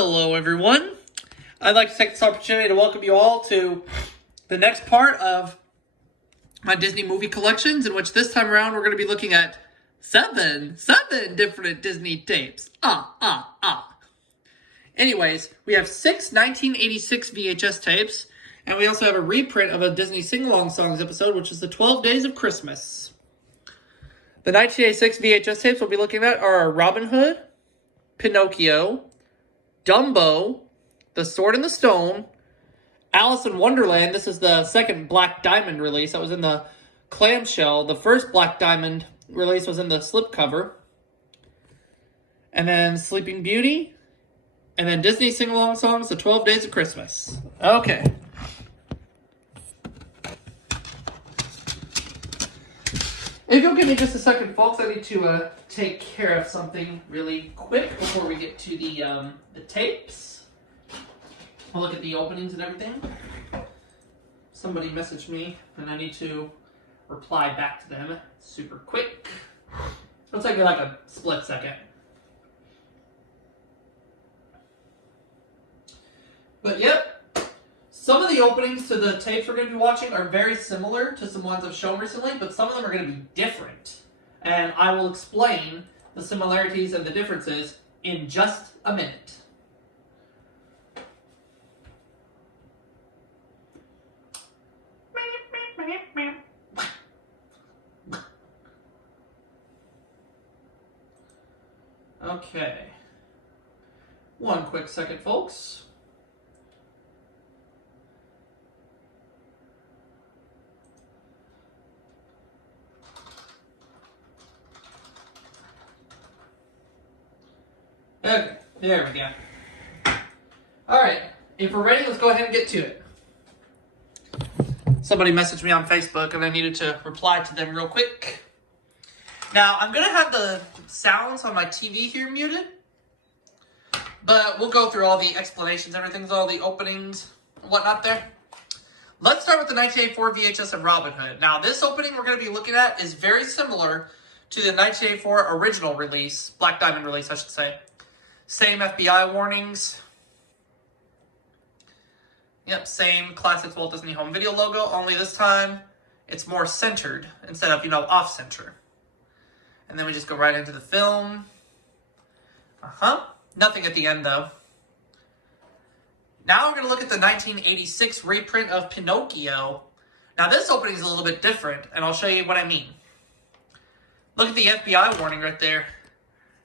Hello everyone. I'd like to take this opportunity to welcome you all to the next part of my Disney movie collections, in which this time around we're going to be looking at seven different Disney tapes. Anyways, we have 6 1986 VHS tapes, and we also have a reprint of a Disney Sing-Along Songs episode, which is the 12 Days of Christmas. The 1986 VHS tapes we'll be looking at are Robin Hood, Pinocchio, Dumbo, The Sword and the Stone, Alice in Wonderland. This is the second Black Diamond release. That was in the clamshell. The first Black Diamond release was in the slipcover. And then Sleeping Beauty. And then Disney Sing-Along Songs, The 12 Days of Christmas. Okay. If you'll give me just a second, folks, I need to take care of something really quick before we get to the tapes. I'll look at the openings and everything. Somebody messaged me, and I need to reply back to them super quick. It'll take me like a split second. But yep. Some of the openings to the tapes we're going to be watching are very similar to some ones I've shown recently, but some of them are going to be different. And I will explain the similarities and the differences in just a minute. Okay. One quick second, folks. Okay, there we go. Alright, if we're ready, let's go ahead and get to it. Somebody messaged me on Facebook and I needed to reply to them real quick. Now, I'm going to have the sounds on my TV here muted, but we'll go through all the explanations, everything's all the openings, and whatnot there. Let's start with the 1984 VHS and Robin Hood. Now, this opening we're going to be looking at is very similar to the 1984 original release, Black Diamond release, I should say. Same FBI warnings. Yep, same classic Walt Disney Home Video logo, only this time it's more centered instead of, off-center. And then we just go right into the film. Nothing at the end, though. Now we're going to look at the 1986 reprint of Pinocchio. Now this opening is a little bit different, and I'll show you what I mean. Look at the FBI warning right there.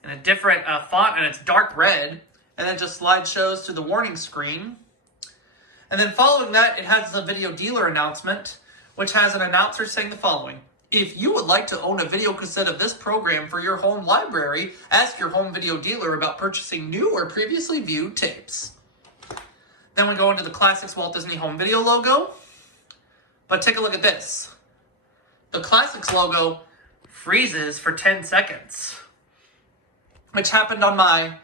In a different font, and it's dark red. And then just slideshows to the warning screen. And then following that, it has the video dealer announcement, which has an announcer saying the following. If you would like to own a video cassette of this program for your home library, ask your home video dealer about purchasing new or previously viewed tapes. Then we go into the Classics Walt Disney Home Video logo. But take a look at this. The Classics logo freezes for 10 seconds. Which happened on my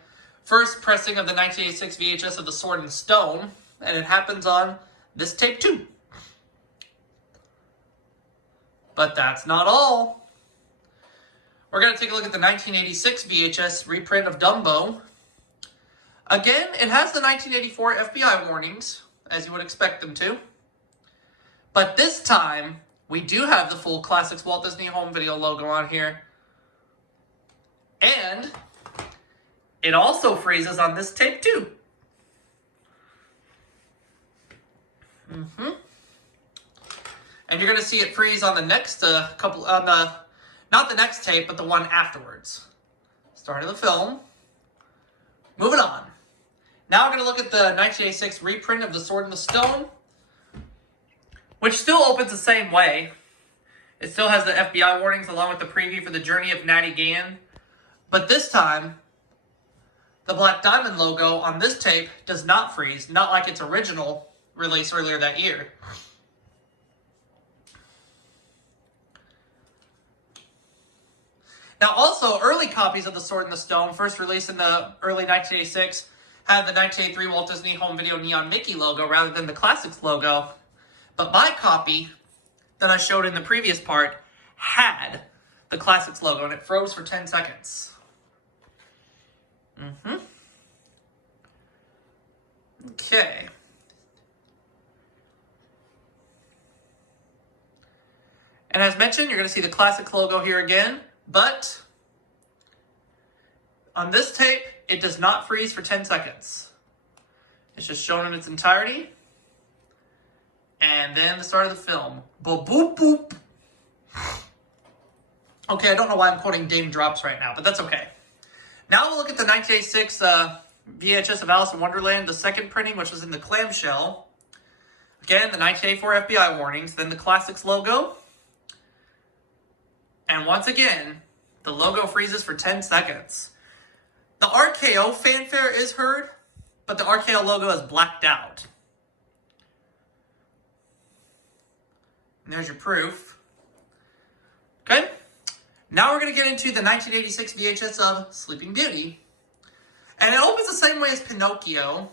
first pressing of the 1986 VHS of The Sword and Stone, and it happens on this tape too. But that's not all. We're going to take a look at the 1986 VHS reprint of Dumbo. Again, it has the 1984 FBI warnings, as you would expect them to. But this time, we do have the full Classics Walt Disney Home Video logo on here. And it also freezes on this tape too. And you're going to see it freeze on the next not the next tape, but the one afterwards. Start of the film. Moving on. Now we're going to look at the 1986 reprint of The Sword and the Stone, which still opens the same way. It still has the FBI warnings along with the preview for the Journey of Natty Gann. But this time, the Black Diamond logo on this tape does not freeze, not like its original release earlier that year. Now also, early copies of The Sword and the Stone, first released in the early 1986, had the 1983 Walt Disney Home Video Neon Mickey logo rather than the Classics logo. But my copy that I showed in the previous part had the Classics logo, and it froze for 10 seconds. Okay. And as mentioned, you're going to see the classic logo here again, but on this tape, it does not freeze for 10 seconds. It's just shown in its entirety. And then the start of the film. Boop, boop, boop. Okay, I don't know why I'm quoting Dame Drops right now, but that's okay. Now we'll look at the 1986 VHS of Alice in Wonderland, the second printing, which was in the clamshell. Again, the 1984 FBI warnings, then the Classics logo. And once again, the logo freezes for 10 seconds. The RKO fanfare is heard, but the RKO logo is blacked out. And there's your proof. Okay? Now we're going to get into the 1986 VHS of Sleeping Beauty. And it opens the same way as Pinocchio.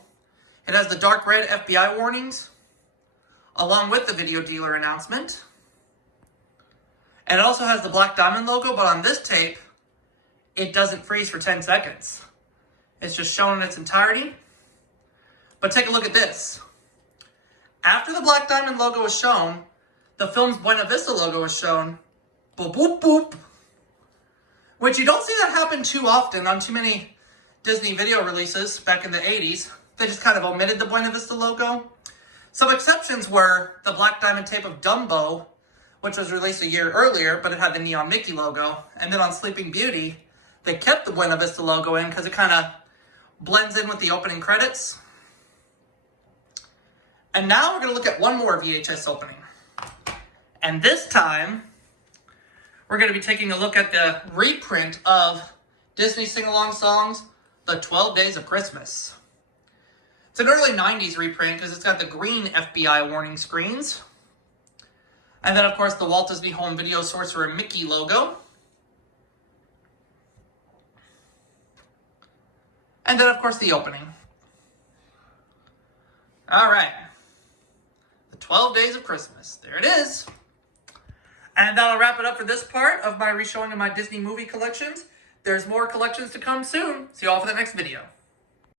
It has the dark red FBI warnings, along with the video dealer announcement. And it also has the black diamond logo, but on this tape, it doesn't freeze for 10 seconds. It's just shown in its entirety. But take a look at this. After the black diamond logo is shown, the film's Buena Vista logo is shown. Boop, boop, boop. Which you don't see that happen too often on too many Disney video releases back in the 80s. They just kind of omitted the Buena Vista logo. Some exceptions were the black diamond tape of Dumbo, which was released a year earlier, but it had the Neon Mickey logo. And then on Sleeping Beauty, they kept the Buena Vista logo in because it kind of blends in with the opening credits. And now we're going to look at one more VHS opening. And this time, we're going to be taking a look at the reprint of Disney sing-along songs, The 12 Days of Christmas. It's an early 90s reprint because it's got the green FBI warning screens. And then, of course, the Walt Disney Home Video Sorcerer Mickey logo. And then, of course, the opening. All right. The 12 Days of Christmas. There it is. And that'll wrap it up for this part of my reshowing of my Disney movie collections. There's more collections to come soon. See you all for the next video.